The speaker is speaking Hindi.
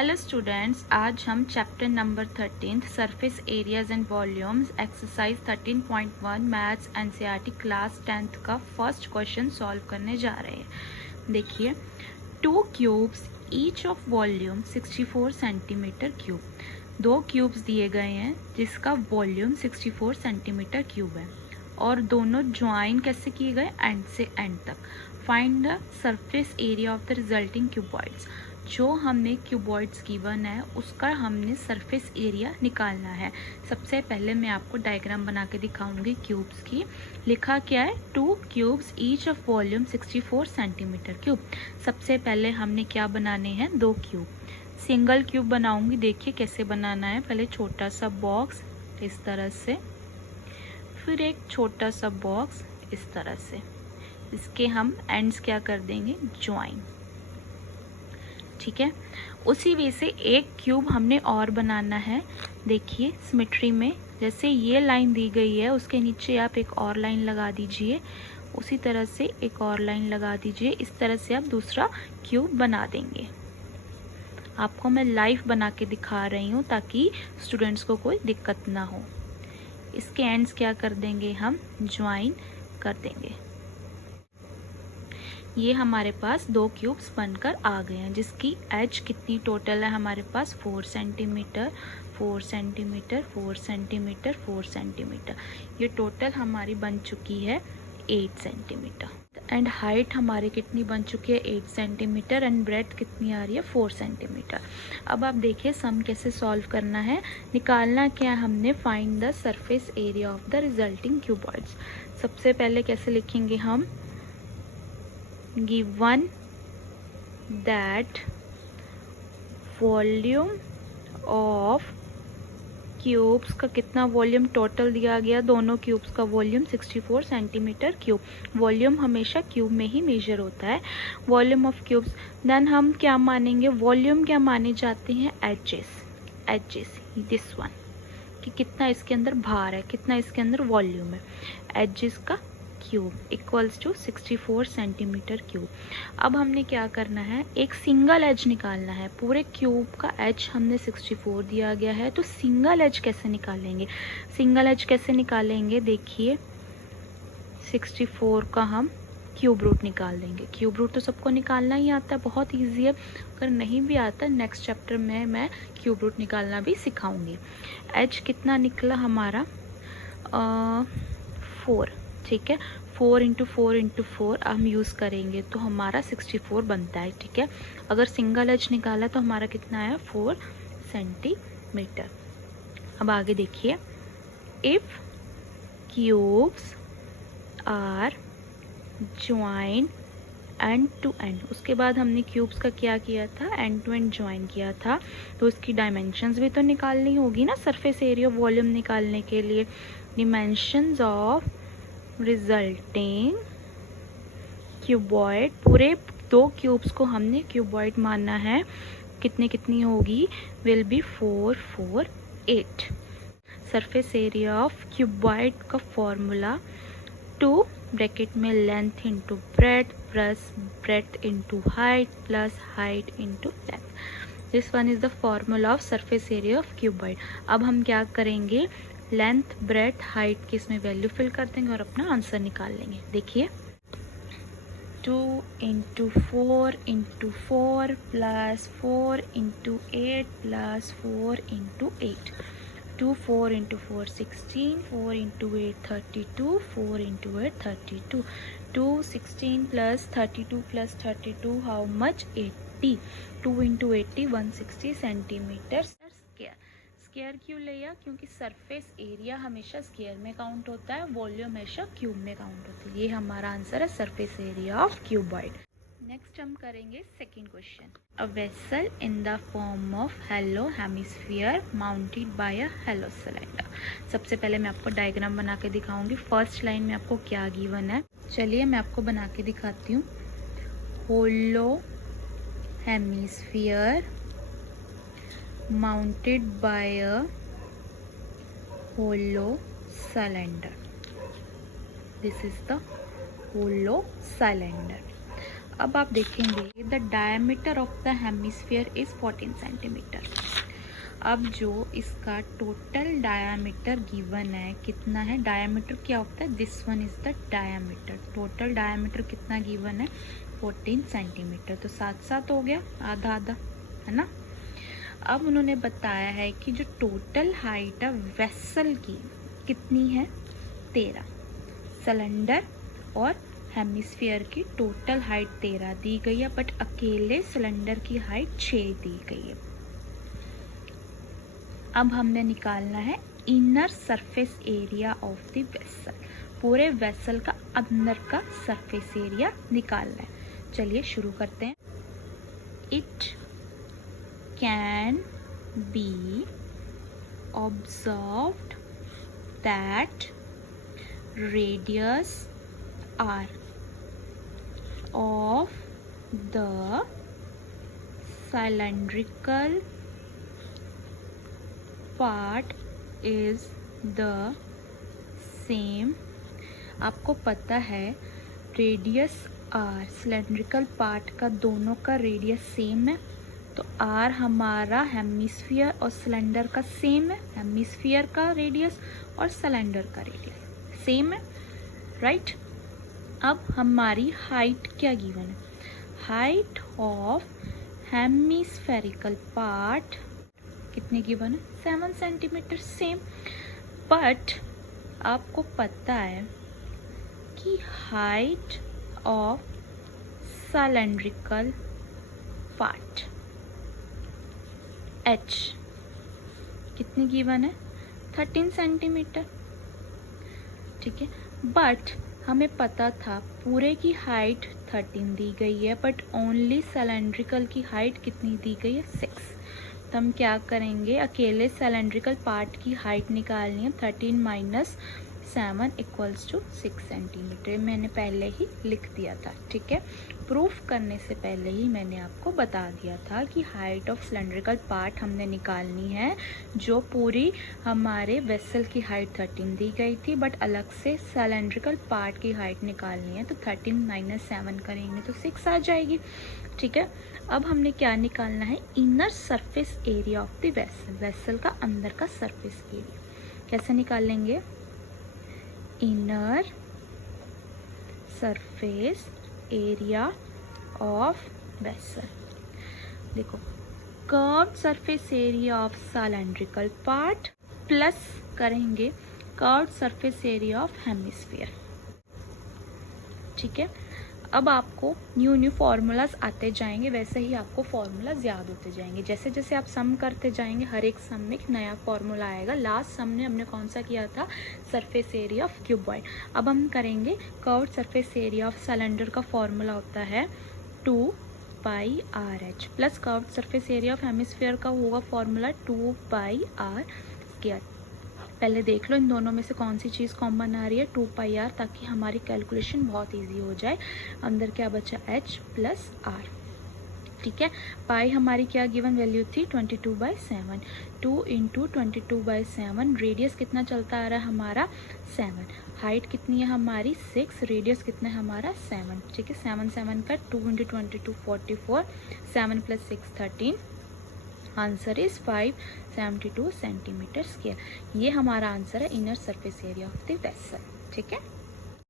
हेलो स्टूडेंट्स, आज हम chapter number 13 surface areas and volumes exercise 13.1 maths NCERT class 10th का फर्स्ट क्वेश्चन सॉल्व करने जा रहे हैं। देखिए, 2 cubes each of volume 64 centimetre cube. 2 cubes दिए गए हैं जिसका वॉल्यूम 64 सेंटीमीटर क्यूब है और दोनों ज्वाइन कैसे किए गए, एंड से एंड तक। Find the surface area of the resulting cuboids. जो हमने क्यूबॉइड्स गिवन है उसका हमने सरफेस एरिया निकालना है। सबसे पहले मैं आपको डायग्राम बना के दिखाऊंगी क्यूब्स की। लिखा क्या है, 2 cubes each of volume 64 centimetre cube. सबसे पहले हमने क्या बनाने हैं, 2 क्यूब। सिंगल क्यूब बनाऊंगी, देखिए कैसे बनाना है। पहले छोटा सा बॉक्स इस तरह से, फिर एक छोटा सा बॉक्स इस तरह से। इसके हम एंड्स क्या कर देंगे, ज्वाइन। ठीक है, उसी वे से एक क्यूब हमने और बनाना है। देखिए सिमेट्री में जैसे ये लाइन दी गई है उसके नीचे आप एक और लाइन लगा दीजिए, उसी तरह से एक और लाइन लगा दीजिए। इस तरह से आप दूसरा क्यूब बना देंगे। आपको मैं लाइव बना के दिखा रही हूँ ताकि स्टूडेंट्स को कोई दिक्कत ना हो। इसके एंड्स क्या कर देंगे, हम ज्वाइन कर देंगे। ये हमारे पास 2 क्यूब्स बनकर आ गए हैं जिसकी एज कितनी टोटल है हमारे पास, 4 सेंटीमीटर 4 सेंटीमीटर 4 सेंटीमीटर 4 सेंटीमीटर। ये टोटल हमारी बन चुकी है 8 सेंटीमीटर। एंड हाइट हमारी कितनी बन चुकी है, 8 सेंटीमीटर। एंड ब्रेथ कितनी आ रही है, 4 सेंटीमीटर। अब आप देखिए सम कैसे सॉल्व करना है, निकालना क्या है हमने, find the surface area of the resulting cuboids. सबसे पहले कैसे लिखेंगे हम, given that volume of cubes का कितना वॉल्यूम टोटल दिया गया, दोनों क्यूब्स का वॉल्यूम 64 सेंटीमीटर क्यूब। वॉल्यूम हमेशा क्यूब में ही मेजर होता है, वॉल्यूम ऑफ क्यूब्स। देन हम क्या मानेंगे, वॉल्यूम क्या माने जाते हैं, एचेस दिस वन, कि कितना इसके अंदर भार है, कितना इसके अंदर वॉल्यूम है। एचेस का cube equals to 64 centimetre cube. अब हमने क्या करना है, एक सिंगल एज निकालना है। पूरे क्यूब का एज हमने 64 दिया गया है, तो सिंगल एज कैसे निकालेंगे, सिंगल एज कैसे निकालेंगे, देखिए 64 का हम क्यूब रूट निकाल देंगे। क्यूब रूट तो सबको निकालना ही आता है, बहुत ईजी है। अगर नहीं भी आता नेक्स्ट चैप्टर में मैं क्यूब रूट निकालना भी सिखाऊंगी। एच कितना निकला हमारा, 4। ठीक है, 4 इंटू 4 इंटू 4 हम यूज़ करेंगे तो हमारा 64 बनता है। ठीक है, अगर सिंगल एज निकाला तो हमारा कितना है, 4 सेंटीमीटर। अब आगे देखिए, if cubes are join end to end. उसके बाद हमने क्यूब्स का क्या किया था, एंड टू एंड ज्वाइन किया था, तो उसकी डायमेंशंस भी तो निकालनी होगी ना सरफेस एरिया वॉल्यूम निकालने के लिए। डिमेंशंस ऑफ रिजल्टिंग क्यूबॉइड, पूरे 2 क्यूब्स को हमने क्यूबॉइड मानना है, कितनी कितनी होगी, will be 4 4 8। Surface area of cuboid का फॉर्मूला 2 ब्रैकेट में length into breadth plus breadth into height plus height into length. This one is the formula of surface area of cuboid. अब हम क्या करेंगे, लेंथ ब्रेथ हाइट की इसमें वैल्यू फिल कर देंगे और अपना आंसर निकाल लेंगे। देखिए 2 into 4 into 4 plus 4 into 8 plus 4 into 8। 2 4 into 4 16, 4 into 8 32, 4 into 8 32। 2 16 plus 32 plus 32 how much, 80। 2 into 80 160 centimetre square. Square क्यों लिया, क्योंकि सरफेस एरिया हमेशा स्क्वायर में काउंट होता है, वॉल्यूम हमेशा क्यूब में काउंट होती है। ये हमारा आंसर है surface area of cuboid. Next हम करेंगे second question. A vessel in the form of hollow hemisphere mounted by a hollow cylinder. सबसे पहले मैं आपको डायग्राम बना के दिखाऊंगी। फर्स्ट लाइन में आपको क्या गिवन है, चलिए मैं आपको बना के दिखाती हूँ। होलो hemisphere mounted by a hollow cylinder. This is the hollow cylinder. अब आप देखेंगे the diameter of the hemisphere is 14 centimetre. अब जो इसका टोटल डायामीटर गिवन है कितना है, डायामीटर क्या होता है, this one is the diameter, total diameter कितना गिवन है 14 सेंटीमीटर। तो साथ साथ हो गया, आधा आधा, है ना। अब उन्होंने बताया है कि जो टोटल हाइट है वेसल की कितनी है 13, सिलेंडर और हेमिस्फीयर की टोटल हाइट 13 दी गई है, बट अकेले सिलेंडर की हाइट 6 दी गई है। अब हमने निकालना है inner surface area of the vessel, पूरे वेसल का अंदर का सरफेस एरिया निकालना है। चलिए शुरू करते हैं। It can be observed that radius r of the cylindrical part is the same। आपको पता है रेडियस आर सिलेंड्रिकल पार्ट का दोनों का रेडियस सेम है, तो आर हमारा हेमिस्फीयर और सिलेंडर का सेम है, हेमिस्फीयर का रेडियस और सिलेंडर का रेडियस सेम है, राइट। अब हमारी हाइट क्या गिवन है, हाइट ऑफ हेमिस्फेरिकल पार्ट कितने गिवन है 7 सेंटीमीटर, सेम। बट आपको पता है कि height of cylindrical part h कितनी गिवन है 13 सेंटीमीटर, ठीक है। बट हमें पता था पूरे की हाइट 13 दी गई है, बट ओनली सिलेंड्रिकल की हाइट कितनी दी गई है 6। तो हम क्या करेंगे, अकेले सिलेंड्रिकल पार्ट की हाइट निकालनी है, 13 माइनस 7 इक्वल्स टू 6 सेंटीमीटर। मैंने पहले ही लिख दिया था, ठीक है। प्रूफ करने से पहले ही मैंने आपको बता दिया था कि हाइट ऑफ सिलेंड्रिकल पार्ट हमने निकालनी है, जो पूरी हमारे वेसल की हाइट 13 दी गई थी, बट अलग से सिलेंड्रिकल पार्ट की हाइट निकालनी है, तो 13 माइनस 7 करेंगे तो 6 आ जाएगी, ठीक है। अब हमने क्या निकालना है, inner surface area of the vessel, vessel का अंदर का सरफेस एरिया। कैसे निकालेंगे, inner surface area of vessel. देखो, curved surface area of cylindrical part plus करेंगे curved surface area of hemisphere, ठीक है। अब आपको न्यू न्यू फार्मूलाज आते जाएंगे, वैसे ही आपको फार्मूलाज याद होते जाएंगे। जैसे जैसे आप सम करते जाएंगे हर एक सम में एक नया फार्मूला आएगा। लास्ट सम में हमने कौन सा किया था, सरफेस एरिया ऑफ क्यूबॉइड। अब हम करेंगे curved surface area of cylinder का फार्मूला होता है 2πRh plus curved surface area of hemisphere का होगा फार्मूला 2πr²। पहले देख लो इन दोनों में से कौन सी चीज़ कॉमन आ रही है, 2πr, ताकि हमारी कैलकुलेशन बहुत इजी हो जाए। अंदर क्या बचा h प्लस r, ठीक है। पाई हमारी क्या गिवन वैल्यू थी 22/7, 2 इंटू 22/7, रेडियस कितना चलता आ रहा है हमारा 7, हाइट कितनी है हमारी 6, रेडियस कितना है हमारा 7, ठीक है। 7 7 का 2 into 22 44, 7 plus 6 13, answer is 572 centimetre square. ये हमारा आंसर है inner surface area of the vessel, ठीक है।